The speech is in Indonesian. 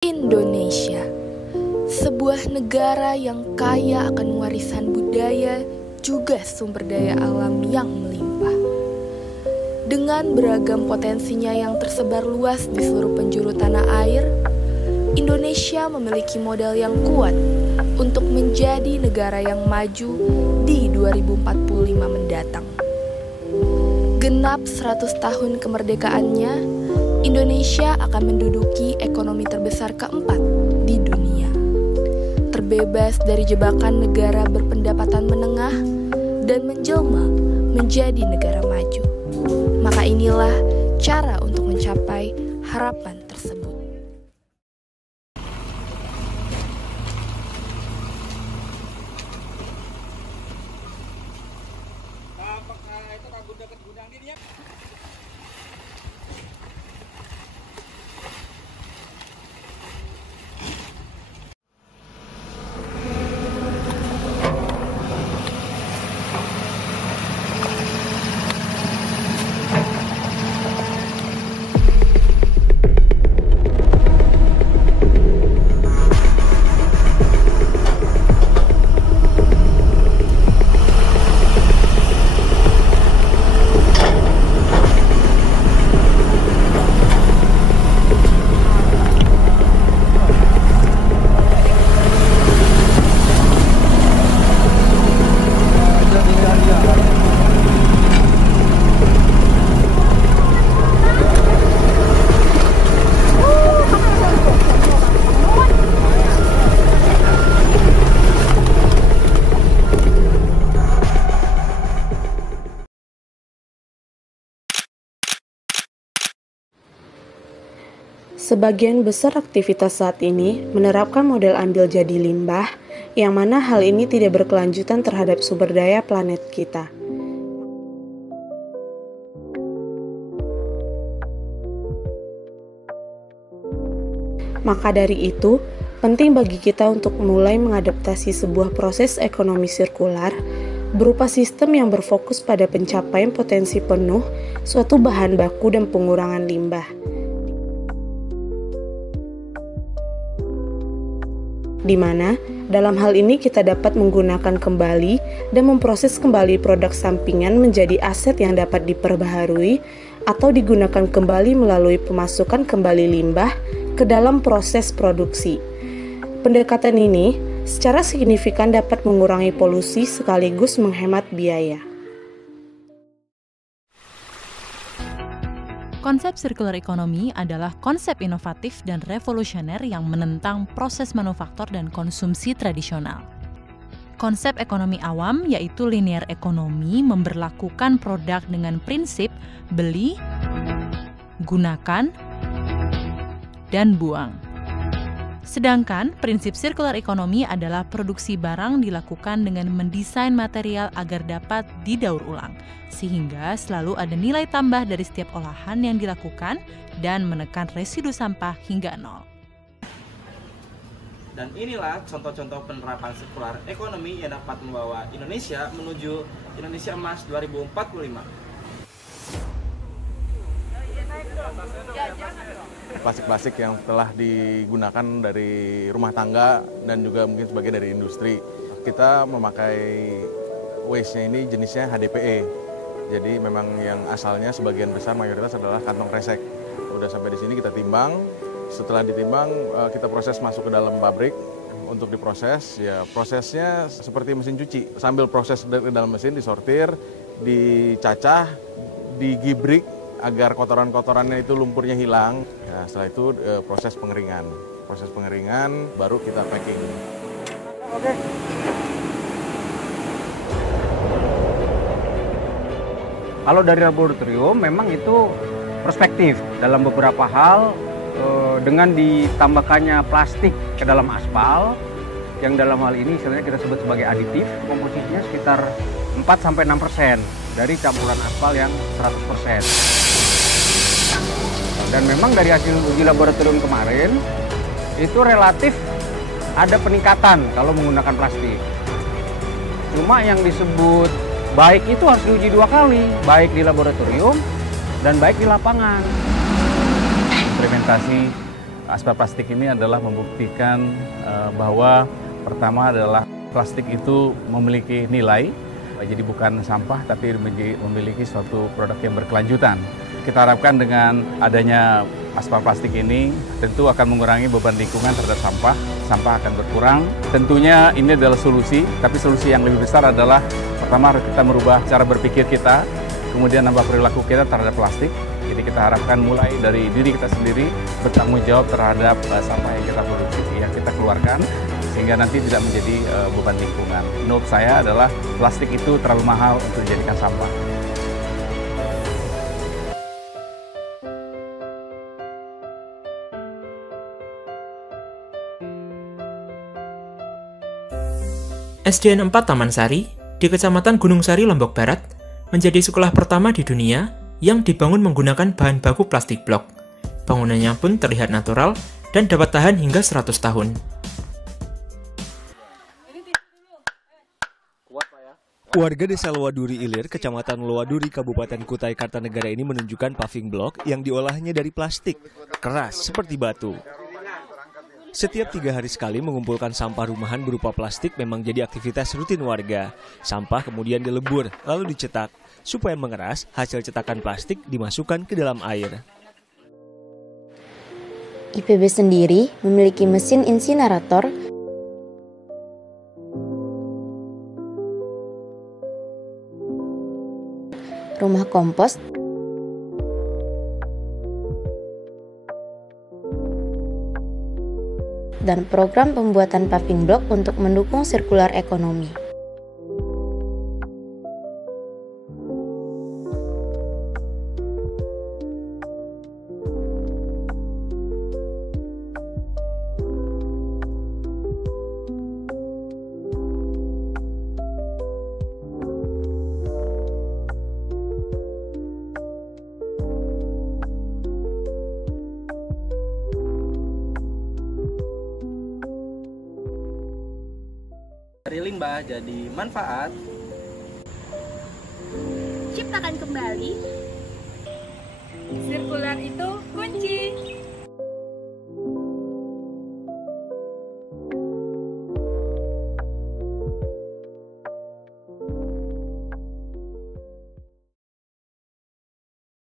Indonesia, sebuah negara yang kaya akan warisan budaya juga sumber daya alam yang melimpah. Dengan beragam potensinya yang tersebar luas di seluruh penjuru tanah air, Indonesia memiliki modal yang kuat untuk menjadi negara yang maju di 2045 mendatang. Genap 100 tahun kemerdekaannya, Indonesia akan menduduki ekonomi terbesar keempat di dunia. Terbebas dari jebakan negara berpendapatan menengah dan menjelma menjadi negara maju. Maka inilah cara untuk mencapai harapan tersebut. Sebagian besar aktivitas saat ini menerapkan model ambil jadi limbah, yang mana hal ini tidak berkelanjutan terhadap sumber daya planet kita. Maka dari itu, penting bagi kita untuk mulai mengadaptasi sebuah proses ekonomi sirkular berupa sistem yang berfokus pada pencapaian potensi penuh suatu bahan baku dan pengurangan limbah. Di mana dalam hal ini kita dapat menggunakan kembali dan memproses kembali produk sampingan menjadi aset yang dapat diperbaharui atau digunakan kembali melalui pemasukan kembali limbah ke dalam proses produksi. Pendekatan ini secara signifikan dapat mengurangi polusi sekaligus menghemat biaya. Konsep circular economy adalah konsep inovatif dan revolusioner yang menentang proses manufaktur dan konsumsi tradisional. Konsep ekonomi awam yaitu linear ekonomi memberlakukan produk dengan prinsip beli, gunakan, dan buang. Sedangkan prinsip circular economy adalah produksi barang dilakukan dengan mendesain material agar dapat didaur ulang, sehingga selalu ada nilai tambah dari setiap olahan yang dilakukan dan menekan residu sampah hingga nol. Dan inilah contoh-contoh penerapan circular economy yang dapat membawa Indonesia menuju Indonesia Emas 2045. Plastik-plastik yang telah digunakan dari rumah tangga dan juga mungkin sebagian dari industri. Kita memakai waste-nya ini jenisnya HDPE. Jadi memang yang asalnya sebagian besar mayoritas adalah kantong kresek. Udah sampai di sini kita timbang, setelah ditimbang kita proses masuk ke dalam pabrik untuk diproses. Ya prosesnya seperti mesin cuci. Sambil proses ke dalam mesin disortir, dicacah, digibrik agar kotoran-kotorannya itu lumpurnya hilang. Ya, setelah itu proses pengeringan. Proses pengeringan baru kita packing. Oke. Kalau dari laboratorium memang itu prospektif dalam beberapa hal dengan ditambahkannya plastik ke dalam aspal yang dalam hal ini sebenarnya kita sebut sebagai aditif, komposisinya sekitar 4-6% dari campuran aspal yang 100%. Dan memang dari hasil uji laboratorium kemarin itu relatif ada peningkatan kalau menggunakan plastik. Cuma yang disebut baik itu harus diuji 2 kali, baik di laboratorium dan baik di lapangan. Implementasi Aspal plastik ini adalah membuktikan bahwa pertama adalah plastik itu memiliki nilai, jadi bukan sampah tapi memiliki suatu produk yang berkelanjutan. Kita harapkan dengan adanya aspal plastik ini tentu akan mengurangi beban lingkungan terhadap sampah. Sampah akan berkurang. Tentunya ini adalah solusi, tapi solusi yang lebih besar adalah pertama kita merubah cara berpikir kita, kemudian nambah perilaku kita terhadap plastik. Jadi kita harapkan mulai dari diri kita sendiri bertanggung jawab terhadap sampah yang kita produksi, yang kita keluarkan, sehingga nanti tidak menjadi beban lingkungan. Menurut saya adalah plastik itu terlalu mahal untuk dijadikan sampah. SDN 4 Taman Sari di Kecamatan Gunung Sari, Lombok Barat menjadi sekolah pertama di dunia yang dibangun menggunakan bahan baku plastik blok. Bangunannya pun terlihat natural dan dapat tahan hingga 100 tahun. Warga Desa Lowaduri Ilir, Kecamatan Lowaduri, Kabupaten Kutai Kartanegara ini menunjukkan paving block yang diolahnya dari plastik, keras seperti batu. Setiap 3 hari sekali mengumpulkan sampah rumahan berupa plastik memang jadi aktivitas rutin warga. Sampah kemudian dilebur, lalu dicetak. Supaya mengeras, hasil cetakan plastik dimasukkan ke dalam air. IPB sendiri memiliki mesin insinerator, rumah kompos, dan program pembuatan paving block untuk mendukung sirkular ekonomi. Dari limbah jadi manfaat. Ciptakan kembali. Sirkular itu kunci.